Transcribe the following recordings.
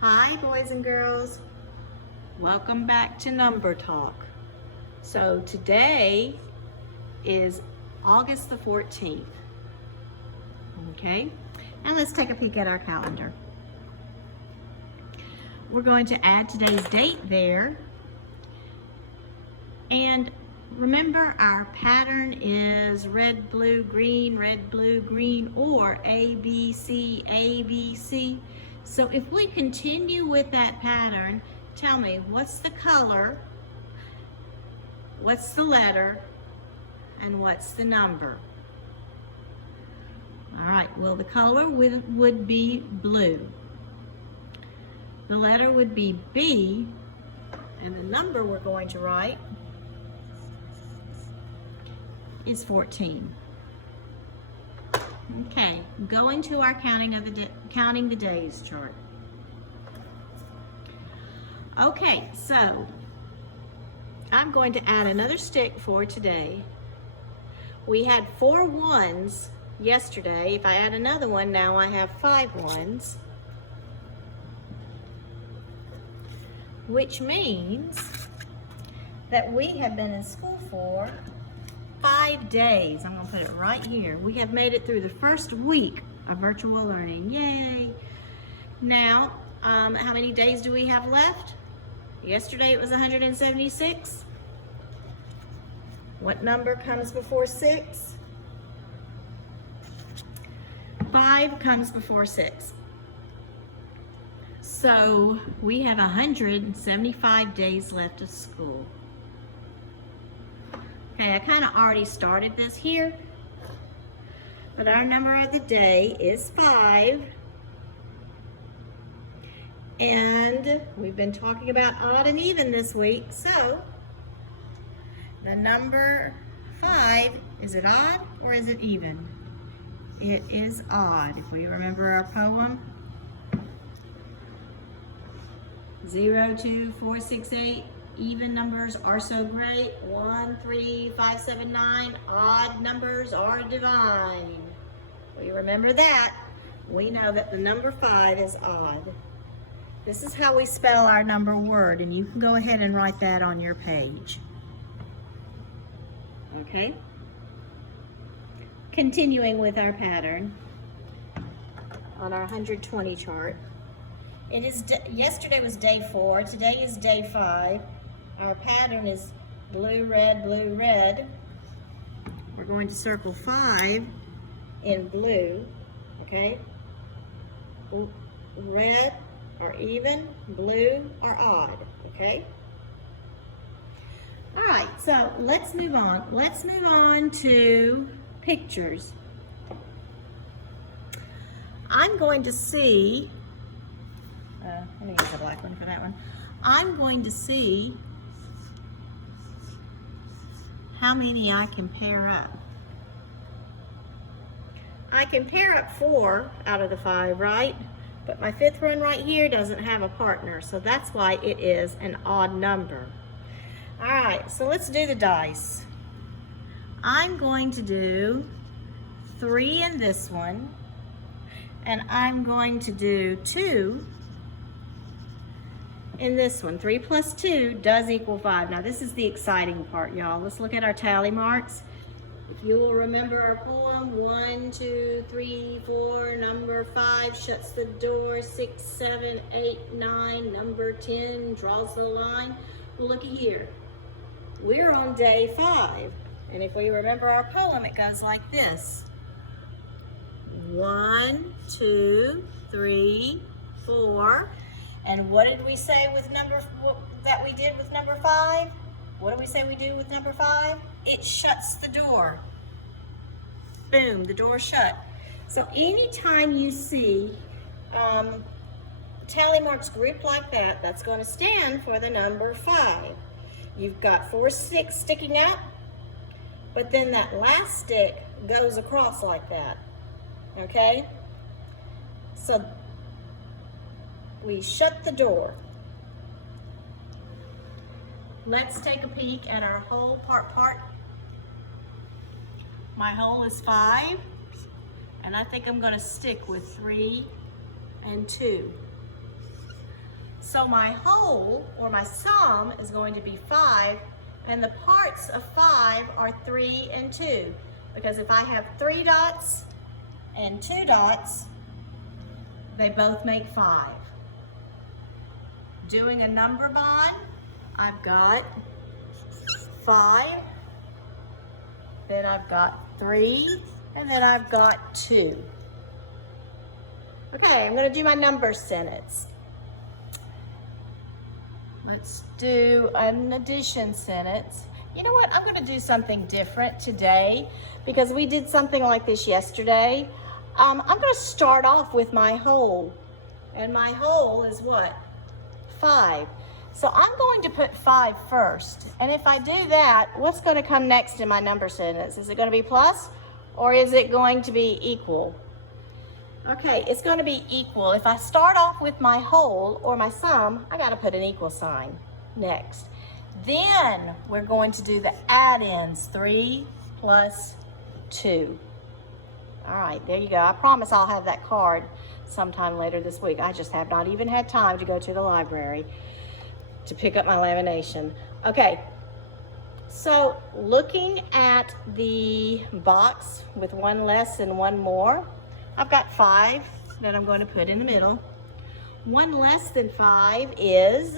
Hi boys and girls, welcome back to Number Talk. So today is August the 14th, okay? And let's take a peek at our calendar. We're going to add today's date there. And remember, our pattern is red, blue, green, or A, B, C, A, B, C. So if we continue with that pattern, tell me, what's the color, what's the letter, and what's the number? All right, well, the color would be blue. The letter would be B, and the number we're going to write is 14. Okay, going to our counting the days chart. Okay, so I'm going to add another stick for today. We had 4 ones yesterday. If I add another one, now I have 5 ones, which means that we have been in school for 5 days. I'm going to put it right here. We have made it through the first week of virtual learning. Yay! Now, how many days do we have left? Yesterday it was 176. What number comes before 6? 5 comes before 6. So we have 175 days left of school. Okay, I kind of already started this here, but our number of the day is 5. And we've been talking about odd and even this week, so the number 5, is it odd or is it even? It is odd. If we remember our poem, 0, 2, 4, 6, 8. Even numbers are so great. 1, 3, 5, 7, 9. Odd numbers are divine. We remember that. We know that the number 5 is odd. This is how we spell our number word, and you can go ahead and write that on your page. Okay? Continuing with our pattern on our 120 chart. It is yesterday was day 4. Today is day 5. Our pattern is blue, red, blue, red. We're going to circle 5 in blue, okay? Red or even, blue or odd, okay? All right, so let's move on. Let's move on to pictures. I'm going to see, let me use a black one for that one. I'm going to see how many I can pair up. I can pair up 4 out of the 5, right? But my 5th one right here doesn't have a partner, so that's why it is an odd number. All right, so let's do the dice. I'm going to do 3 in this one, and I'm going to do 2 in this one. 3 plus 2 does equal 5. Now this is the exciting part, y'all. Let's look at our tally marks. If you will remember our poem, 1, 2, 3, 4, number 5 shuts the door, 6, 7, 8, 9, number 10 draws the line. Well, looky here. We're on day 5. And if we remember our poem, it goes like this. 1, 2, 3, 4. And what did we say with that we did with number 5? What do we say we do with number 5? It shuts the door. Boom, the door shut. So anytime you see tally marks grouped like that, that's going to stand for the number 5. You've got 4 sticks sticking out, but then that last stick goes across like that, okay? So we shut the door. Let's take a peek at our whole part. My whole is 5, and I think I'm going to stick with 3 and 2. So my whole, or my sum, is going to be 5, and the parts of 5 are 3 and 2. Because if I have 3 dots and 2 dots, they both make 5. Doing a number bond, I've got 5, then I've got 3, and then I've got 2. Okay, I'm going to do my number sentence. Let's do an addition sentence. You know what? I'm going to do something different today because we did something like this yesterday. I'm going to start off with my whole. And my whole is what? 5. So I'm going to put 5 first. And if I do that, what's going to come next in my number sentence? Is it going to be plus or is it going to be equal? Okay, it's going to be equal. If I start off with my whole or my sum, I got to put an equal sign next. Then we're going to do the add-ins, 3 plus 2. All right, there you go. I promise I'll have that card sometime later this week. I just have not even had time to go to the library to pick up my lamination. Okay, so looking at the box with 1 less and 1 more, I've got 5 that I'm going to put in the middle. 1 less than 5 is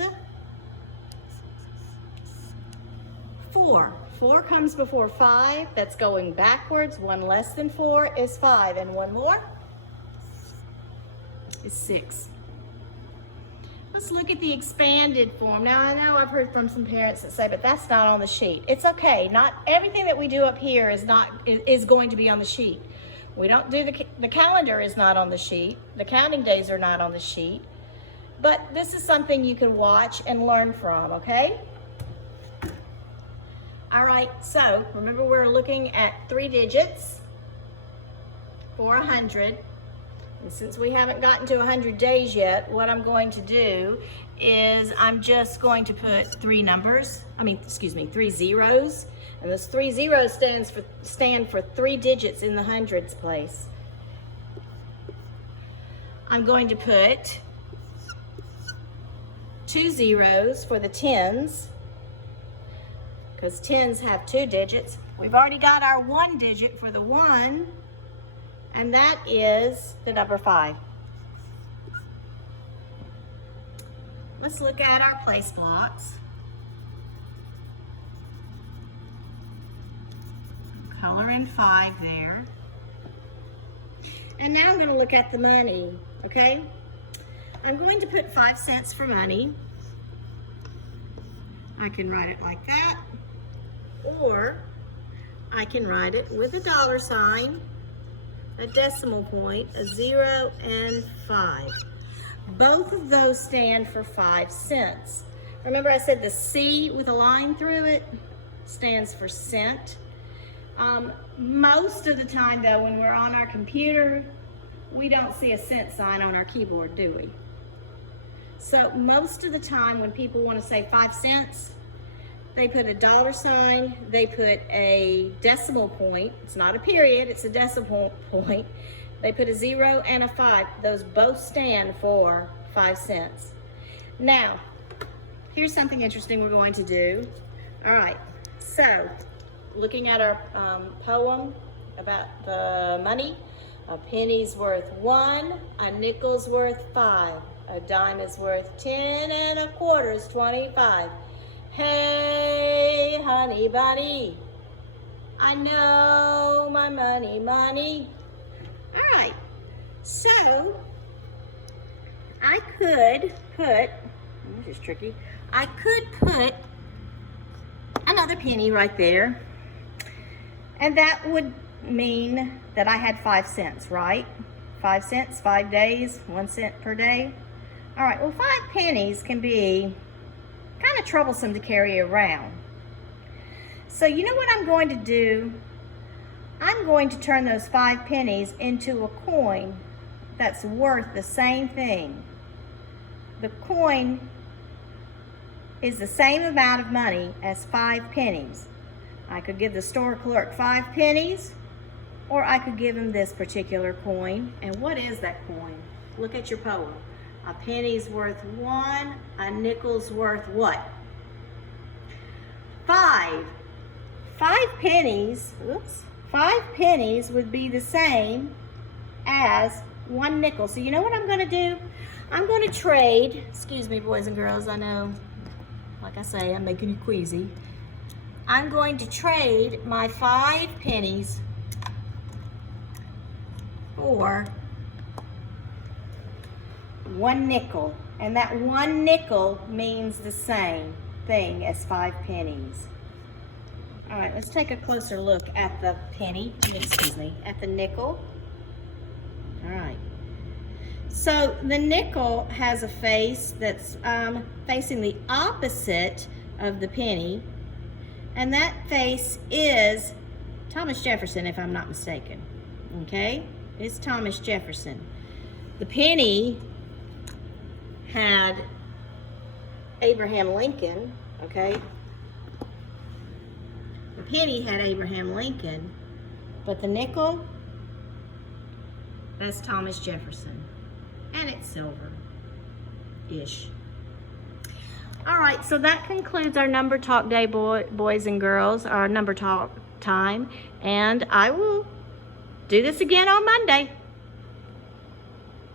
4. 4 comes before 5. That's going backwards. 1 less than 4 is 5. And 1 more is 6. Let's look at the expanded form. Now, I know I've heard from some parents that say, but that's not on the sheet. It's okay. Not everything that we do up here is going to be on the sheet. We don't do the calendar is not on the sheet. The counting days are not on the sheet. But this is something you can watch and learn from, okay? All right, so remember we're looking at 3 digits for 100. And since we haven't gotten to 100 days yet, what I'm going to do is I'm just going to put 3 zeros. And those 3 zeros stand for 3 digits in the hundreds place. I'm going to put 2 zeros for the tens, because tens have 2 digits. We've already got our 1 digit for the 1, and that is the number 5. Let's look at our place blocks. Color in 5 there. And now I'm going to look at the money, okay? I'm going to put 5 cents for money. I can write it like that, or I can write it with a dollar sign, a decimal point, a 0, and 5. Both of those stand for 5 cents. Remember I said the C with a line through it stands for cent. Most of the time though, when we're on our computer, we don't see a cent sign on our keyboard, do we? So most of the time when people want to say 5 cents, they put a dollar sign, they put a decimal point. It's not a period, it's a decimal point. They put a 0 and a 5. Those both stand for 5 cents. Now, here's something interesting we're going to do. All right, so looking at our poem about the money, a penny's worth 1, a nickel's worth 5, a dime is worth 10, and a quarter's 25. Hey, honey bunny, I know my money. All right, so I could put, this is tricky, I could put another penny right there, and that would mean that I had 5 cents, right? 5 cents, 5 days, 1 cent per day. All right, well, 5 pennies can be kind of troublesome to carry around. So you know what I'm going to do? I'm going to turn those 5 pennies into a coin that's worth the same thing. The coin is the same amount of money as 5 pennies. I could give the store clerk 5 pennies, or I could give him this particular coin. And what is that coin? Look at your poem. A penny's worth 1. A nickel's worth what? 5. 5 pennies, oops, 5 pennies would be the same as 1 nickel. So you know what I'm going to do? I'm going to trade, excuse me boys and girls, I know, like I say, I'm making you queasy. I'm going to trade my 5 pennies for 1 nickel. And that 1 nickel means the same thing as 5 pennies. All right, let's take a closer look at the penny, excuse me, at the nickel. All right. So the nickel has a face that's facing the opposite of the penny, and that face is Thomas Jefferson, if I'm not mistaken. Okay, it's Thomas Jefferson. The penny had Abraham Lincoln, okay? The penny had Abraham Lincoln, but the nickel, that's Thomas Jefferson. And it's silver-ish. All right, so that concludes our number talk day, boys and girls, our number talk time. And I will do this again on Monday.